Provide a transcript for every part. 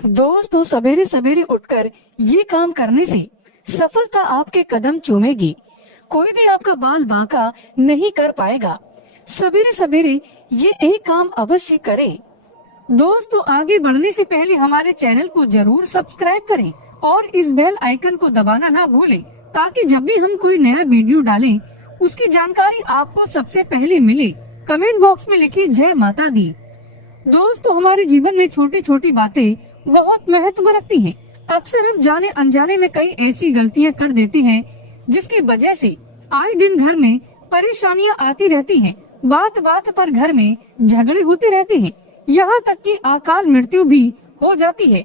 दोस्तों, सवेरे सवेरे उठकर ये काम करने से सफलता आपके कदम चूमेगी। कोई भी आपका बाल बांका नहीं कर पाएगा। सवेरे सवेरे ये एक काम अवश्य करें। दोस्तों, आगे बढ़ने से पहले हमारे चैनल को जरूर सब्सक्राइब करें और इस बेल आइकन को दबाना ना भूलें, ताकि जब भी हम कोई नया वीडियो डालें उसकी जानकारी आपको सबसे पहले मिले। कमेंट बॉक्स में लिखिए जय माता दी। दोस्तों, हमारे जीवन में छोटी छोटी बातें बहुत महत्व रखती हैं। अक्सर हम जाने अनजाने में कई ऐसी गलतियां कर देते हैं जिसकी वजह से आए दिन घर में परेशानियां आती रहती हैं। बात बात पर घर में झगड़े होते रहते हैं, यहाँ तक कि अकाल मृत्यु भी हो जाती है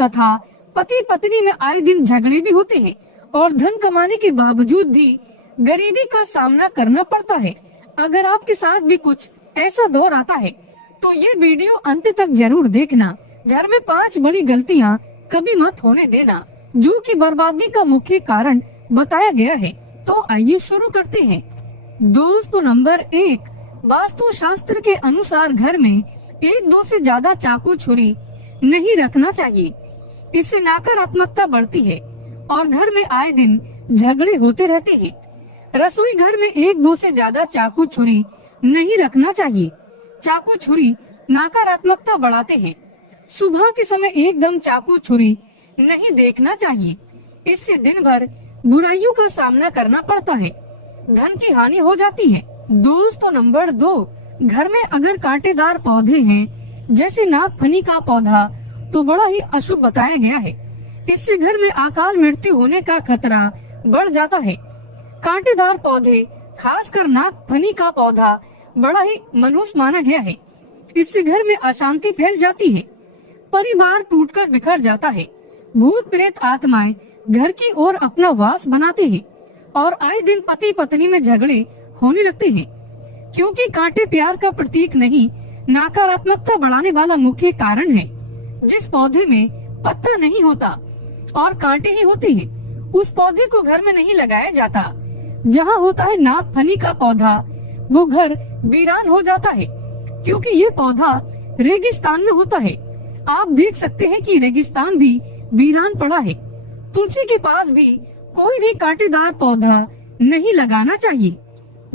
तथा पति पत्नी में आए दिन झगड़े भी होते हैं और धन कमाने के बावजूद भी गरीबी का सामना करना पड़ता है। अगर आपके साथ भी कुछ ऐसा दौर आता है तो ये वीडियो अंत तक जरूर देखना। घर में 5 बड़ी गलतियाँ कभी मत होने देना, जो कि बर्बादी का मुख्य कारण बताया गया है। तो आइए शुरू करते हैं। दोस्तों, नंबर 1, वास्तु शास्त्र के अनुसार घर में 1-2 से ज्यादा चाकू छुरी नहीं रखना चाहिए। इससे नकारात्मकता बढ़ती है और घर में आए दिन झगड़े होते रहते हैं। रसोई घर में 1-2 से ज्यादा चाकू छुरी नहीं रखना चाहिए। चाकू छुरी नकारात्मकता बढ़ाते हैं। सुबह के समय एकदम चाकू छुरी नहीं देखना चाहिए। इससे दिन भर बुराइयों का सामना करना पड़ता है, धन की हानि हो जाती है। दोस्तों, नंबर 2, घर में अगर कांटेदार पौधे हैं जैसे नागफनी का पौधा तो बड़ा ही अशुभ बताया गया है। इससे घर में अकाल मृत्यु होने का खतरा बढ़ जाता है। कांटेदार पौधे, खासकर नागफनी का पौधा, बड़ा ही मनुष्य माना गया है। इससे घर में अशांति फैल जाती है, परिवार टूटकर बिखर जाता है। भूत प्रेत आत्माएं घर की ओर अपना वास बनाते हैं और आए दिन पति पत्नी में झगड़े होने लगते हैं, क्योंकि कांटे प्यार का प्रतीक नहीं, नकारात्मकता बढ़ाने वाला मुख्य कारण है। जिस पौधे में पत्ता नहीं होता और कांटे ही होते हैं, उस पौधे को घर में नहीं लगाया जाता। जहाँ होता है नागफनी का पौधा, वो घर वीरान हो जाता है, क्योंकि ये पौधा रेगिस्तान में होता है। आप देख सकते हैं कि रेगिस्तान भी वीरान पड़ा है। तुलसी के पास भी कोई भी कांटेदार पौधा नहीं लगाना चाहिए।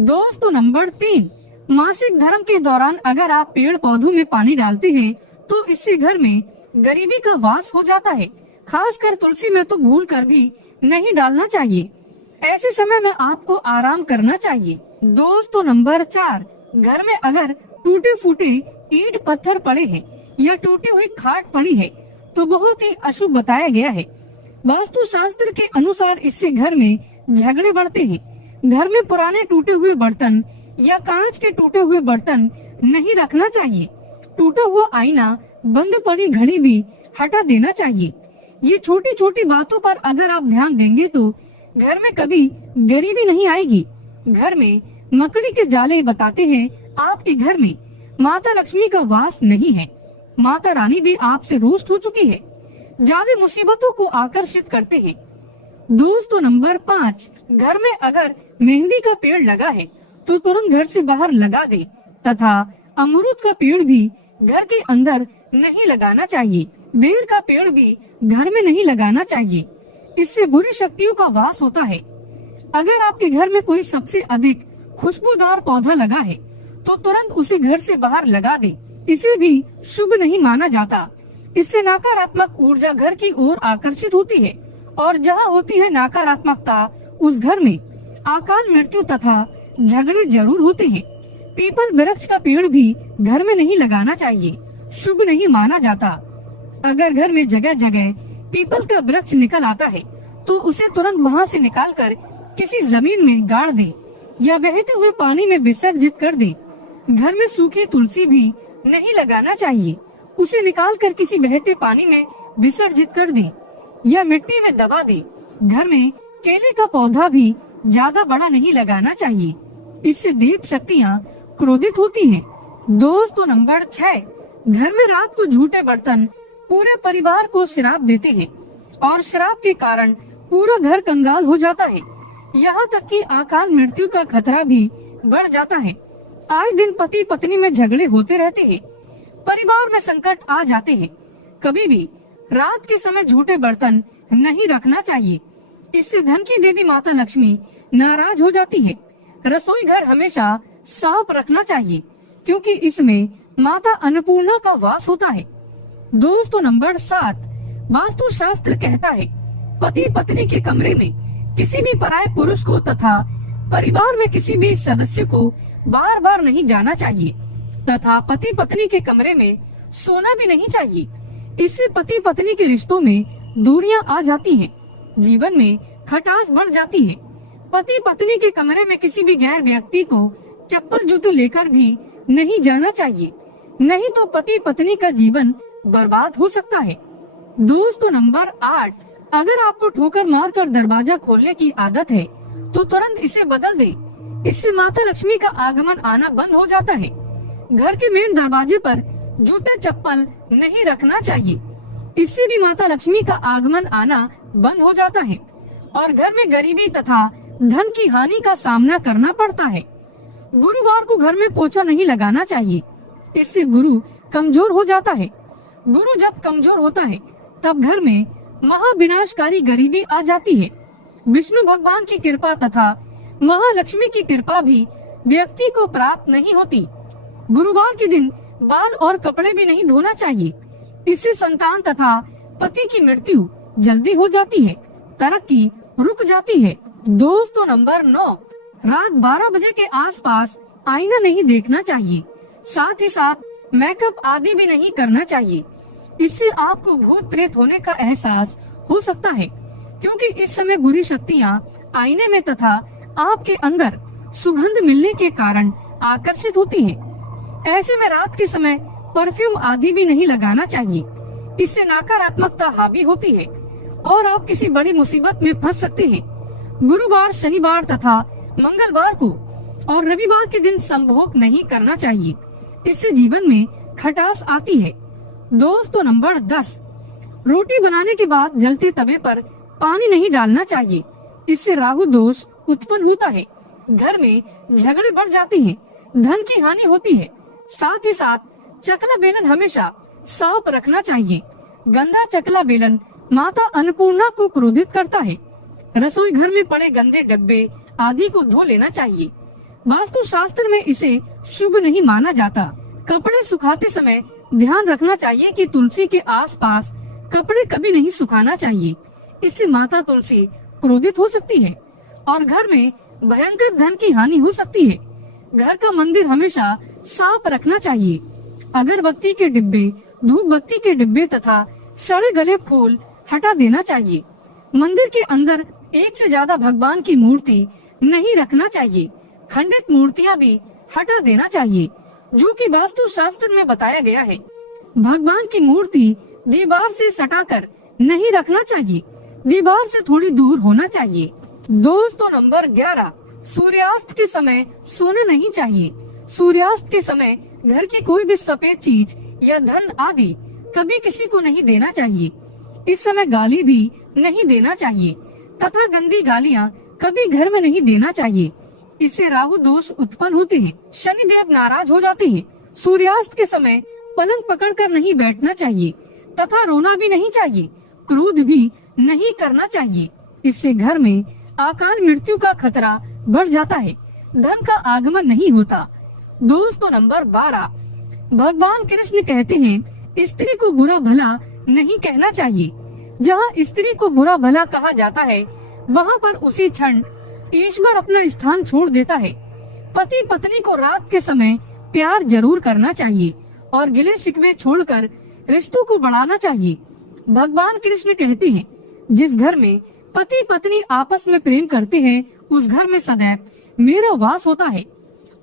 दोस्तों, नंबर 3, मासिक धर्म के दौरान अगर आप पेड़ पौधों में पानी डालते हैं तो इससे घर में गरीबी का वास हो जाता है। खासकर तुलसी में तो भूल कर भी नहीं डालना चाहिए। ऐसे समय में आपको आराम करना चाहिए। दोस्तों, नंबर 4, घर में अगर टूटे फूटे ईंट पत्थर पड़े हैं या टूटी हुई खाट पड़ी है तो बहुत ही अशुभ बताया गया है। वास्तु शास्त्र के अनुसार इससे घर में झगड़े बढ़ते हैं। घर में पुराने टूटे हुए बर्तन या कांच के टूटे हुए बर्तन नहीं रखना चाहिए। टूटा हुआ आईना, बंद पड़ी घड़ी भी हटा देना चाहिए। ये छोटी छोटी बातों पर अगर आप ध्यान देंगे तो घर में कभी गरीबी नहीं आएगी। घर में मकड़ी के जाले बताते हैं आपके घर में माता लक्ष्मी का वास नहीं है। माता रानी भी आपसे रुष्ट हो चुकी है। जाले मुसीबतों को आकर्षित करते हैं। दोस्तों, नंबर 5, घर में अगर मेहंदी का पेड़ लगा है तो तुरंत घर से बाहर लगा दे तथा अमरूद का पेड़ भी घर के अंदर नहीं लगाना चाहिए। बेर का पेड़ भी घर में नहीं लगाना चाहिए। इससे बुरी शक्तियों का वास होता है। अगर आपके घर में कोई सबसे अधिक खुशबूदार पौधा लगा है तो तुरंत उसे घर से बाहर लगा दे। इसे भी शुभ नहीं माना जाता। इससे नकारात्मक ऊर्जा घर की ओर आकर्षित होती है और जहाँ होती है नकारात्मकता, उस घर में अकाल मृत्यु तथा झगड़े जरूर होते हैं। पीपल वृक्ष का पेड़ भी घर में नहीं लगाना चाहिए, शुभ नहीं माना जाता। अगर घर में जगह जगह पीपल का वृक्ष निकल आता है तो उसे तुरंत वहाँ से निकालकर किसी जमीन में गाड़ दे या बहते हुए पानी में विसर्जित कर दे। घर में सूखी तुलसी भी नहीं लगाना चाहिए। उसे निकालकर किसी बहते पानी में विसर्जित कर दे या मिट्टी में दबा दे। घर में केले का पौधा भी ज्यादा बड़ा नहीं लगाना चाहिए। इससे देव शक्तियाँ क्रोधित होती हैं। दोस्तों, नंबर 6, घर में रात को झूठे बर्तन पूरे परिवार को श्राप देते हैं और श्राप के कारण पूरा घर कंगाल हो जाता है। यहाँ तक कि अकाल मृत्यु का खतरा भी बढ़ जाता है। आए दिन पति पत्नी में झगड़े होते रहते हैं, परिवार में संकट आ जाते हैं। कभी भी रात के समय झूठे बर्तन नहीं रखना चाहिए, इससे धन की देवी माता लक्ष्मी नाराज हो जाती है। रसोई घर हमेशा साफ रखना चाहिए क्योंकि इसमें माता अन्नपूर्णा का वास होता है। दोस्तों नंबर 7, वास्तु शास्त्र कहता है पति पत्नी के कमरे में किसी भी पराये पुरुष को तथा परिवार में किसी भी सदस्य को बार बार नहीं जाना चाहिए तथा पति पत्नी के कमरे में सोना भी नहीं चाहिए। इससे पति पत्नी के रिश्तों में दूरियां आ जाती हैं, जीवन में खटास बढ़ जाती है। पति पत्नी के कमरे में किसी भी गैर व्यक्ति को चप्पल जूते लेकर भी नहीं जाना चाहिए, नहीं तो पति पत्नी का जीवन बर्बाद हो सकता है। दोस्तों नंबर 8, अगर आपको ठोकर मारकर दरवाजा खोलने की आदत है तो तुरंत इसे बदल दें, इससे माता लक्ष्मी का आगमन आना बंद हो जाता है। घर के मेन दरवाजे पर जूते चप्पल नहीं रखना चाहिए, इससे भी माता लक्ष्मी का आगमन आना बंद हो जाता है और घर में गरीबी तथा धन की हानि का सामना करना पड़ता है। गुरुवार को घर में पोछा नहीं लगाना चाहिए, इससे गुरु कमजोर हो जाता है। गुरु जब कमजोर होता है तब घर में महाविनाशकारी गरीबी आ जाती है। विष्णु भगवान की कृपा तथा महालक्ष्मी की कृपा भी व्यक्ति को प्राप्त नहीं होती। गुरुवार के दिन बाल और कपड़े भी नहीं धोना चाहिए, इससे संतान तथा पति की मृत्यु जल्दी हो जाती है, तरक्की रुक जाती है। दोस्तों नंबर 9, रात 12 बजे के आसपास आईना नहीं देखना चाहिए, साथ ही साथ मेकअप आदि भी नहीं करना चाहिए, इससे आपको भूत प्रेत होने का एहसास हो सकता है क्योंकि इस समय बुरी शक्तियाँ आईने में तथा आपके अंदर सुगंध मिलने के कारण आकर्षित होती हैं। ऐसे में रात के समय परफ्यूम आदि भी नहीं लगाना चाहिए, इससे नकारात्मकता हावी होती है और आप किसी बड़ी मुसीबत में फंस सकते हैं। गुरुवार, शनिवार तथा मंगलवार को और रविवार के दिन संभोग नहीं करना चाहिए, इससे जीवन में खटास आती है। दोस्तों नंबर 10, रोटी बनाने के बाद जलते तवे पर पानी नहीं डालना चाहिए, इससे राहु दोष उत्पन्न होता है, घर में झगड़े बढ़ जाते हैं, धन की हानि होती है। साथ ही साथ चकला बेलन हमेशा साफ रखना चाहिए, गंदा चकला बेलन माता अन्नपूर्णा को क्रोधित करता है। रसोई घर में पड़े गंदे डब्बे आदि को धो लेना चाहिए, वास्तु शास्त्र में इसे शुभ नहीं माना जाता। कपड़े सुखाते समय ध्यान रखना चाहिए कि तुलसी के आसपास कपड़े कभी नहीं सुखाना चाहिए, इससे माता तुलसी क्रोधित हो सकती है और घर में भयंकर धन की हानि हो सकती है। घर का मंदिर हमेशा साफ रखना चाहिए, अगरबत्ती के डिब्बे, धूप बत्ती के डिब्बे तथा सड़े गले फूल हटा देना चाहिए। मंदिर के अंदर एक से ज्यादा भगवान की मूर्ति नहीं रखना चाहिए, खंडित मूर्तियां भी हटा देना चाहिए, जो कि वास्तु शास्त्र में बताया गया है। भगवान की मूर्ति दीवार से सटाकर नहीं रखना चाहिए, दीवार से थोड़ी दूर होना चाहिए। दोस्तों नंबर 11, सूर्यास्त के समय सोने नहीं चाहिए। सूर्यास्त के समय घर की कोई भी सफेद चीज या धन आदि कभी किसी को नहीं देना चाहिए। इस समय गाली भी नहीं देना चाहिए तथा गंदी गालियाँ कभी घर में नहीं देना चाहिए, इससे राहु दोष उत्पन्न होते हैं, शनिदेव नाराज हो जाते हैं। सूर्यास्त के समय पलंग पकड़कर नहीं बैठना चाहिए तथा रोना भी नहीं चाहिए, क्रोध भी नहीं करना चाहिए, इससे घर में अकाल मृत्यु का खतरा बढ़ जाता है, धन का आगमन नहीं होता। दोस्तों नंबर 12, भगवान कृष्ण कहते हैं स्त्री को बुरा भला नहीं कहना चाहिए। जहाँ स्त्री को बुरा भला कहा जाता है वहाँ पर उसी क्षण ईश्वर अपना स्थान छोड़ देता है। पति पत्नी को रात के समय प्यार जरूर करना चाहिए और गिले शिकवे छोड़कर रिश्तों को बढ़ाना चाहिए। भगवान कृष्ण कहते हैं जिस घर में पति पत्नी आपस में प्रेम करते हैं उस घर में सदैव मेरा वास होता है,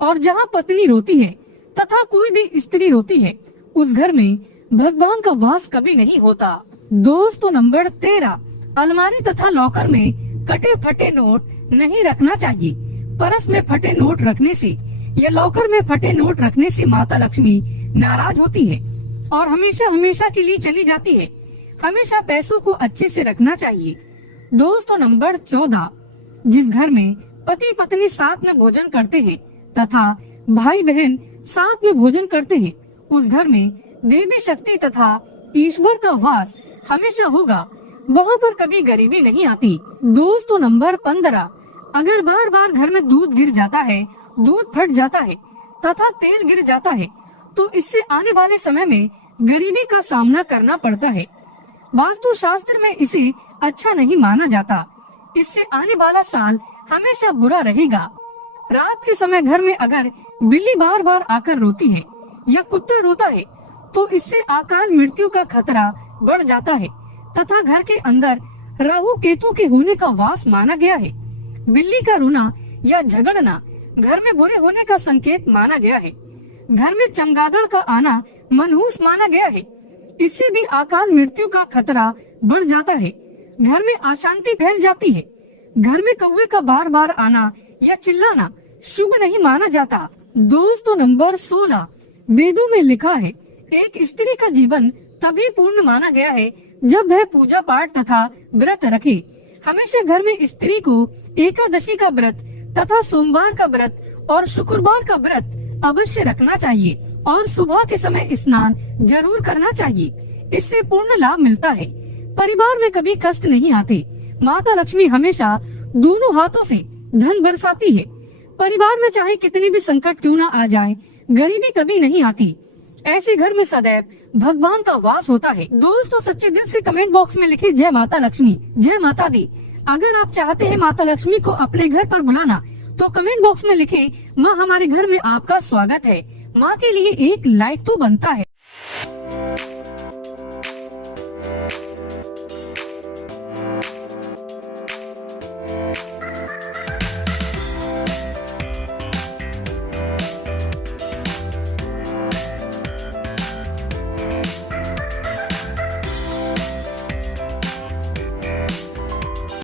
और जहाँ पत्नी रोती है तथा कोई भी स्त्री रोती है उस घर में भगवान का वास कभी नहीं होता। दोस्तों नंबर 13, अलमारी तथा लॉकर में कटे फटे नोट नहीं रखना चाहिए। परस में फटे नोट रखने से या लॉकर में फटे नोट रखने से माता लक्ष्मी नाराज होती है और हमेशा हमेशा के लिए चली जाती है। हमेशा पैसों को अच्छे से रखना चाहिए। दोस्तों नंबर 14, जिस घर में पति पत्नी साथ में भोजन करते हैं तथा भाई बहन साथ में भोजन करते हैं उस घर में देवी शक्ति तथा ईश्वर का वास हमेशा होगा, वहाँ पर कभी गरीबी नहीं आती। दोस्तों नंबर 15, अगर बार बार घर में दूध गिर जाता है, दूध फट जाता है तथा तेल गिर जाता है तो इससे आने वाले समय में गरीबी का सामना करना पड़ता है। वास्तु शास्त्र में इसे अच्छा नहीं माना जाता। इससे आने वाला साल हमेशा बुरा रहेगा। रात के समय घर में अगर बिल्ली बार बार आकर रोती है या कुत्ता रोता है तो इससे अकाल मृत्यु का खतरा बढ़ जाता है तथा घर के अंदर राहु केतु के होने का वास माना गया है। बिल्ली का रोना या झगड़ना घर में बुरे होने का संकेत माना गया है। घर में चमगादड़ का आना मनहूस माना गया है। इससे भी अकाल मृत्यु का खतरा बढ़ जाता है। घर में अशांति फैल जाती है। घर में कौवे का बार बार आना या चिल्लाना शुभ नहीं माना जाता। दोस्तों नंबर 16, वेदों में लिखा है एक स्त्री का जीवन तभी पूर्ण माना गया है जब वह पूजा पाठ तथा व्रत रखे। हमेशा घर में स्त्री को एकादशी का व्रत तथा सोमवार का व्रत और शुक्रवार का व्रत अवश्य रखना चाहिए और सुबह के समय स्नान जरूर करना चाहिए। इससे पूर्ण लाभ मिलता है। परिवार में कभी कष्ट नहीं आते। माता लक्ष्मी हमेशा दोनों हाथों से धन बरसाती है। परिवार में चाहे कितनी भी संकट क्यों न आ जाए, गरीबी कभी नहीं आती। ऐसे घर में सदैव भगवान का वास होता है। दोस्तों सच्चे दिल से कमेंट बॉक्स में लिखे जय माता लक्ष्मी, जय माता दी। अगर आप चाहते हैं माता लक्ष्मी को अपने घर पर बुलाना तो कमेंट बॉक्स में लिखे माँ हमारे घर में आपका स्वागत है। माँ के लिए एक लाइक तो बनता है।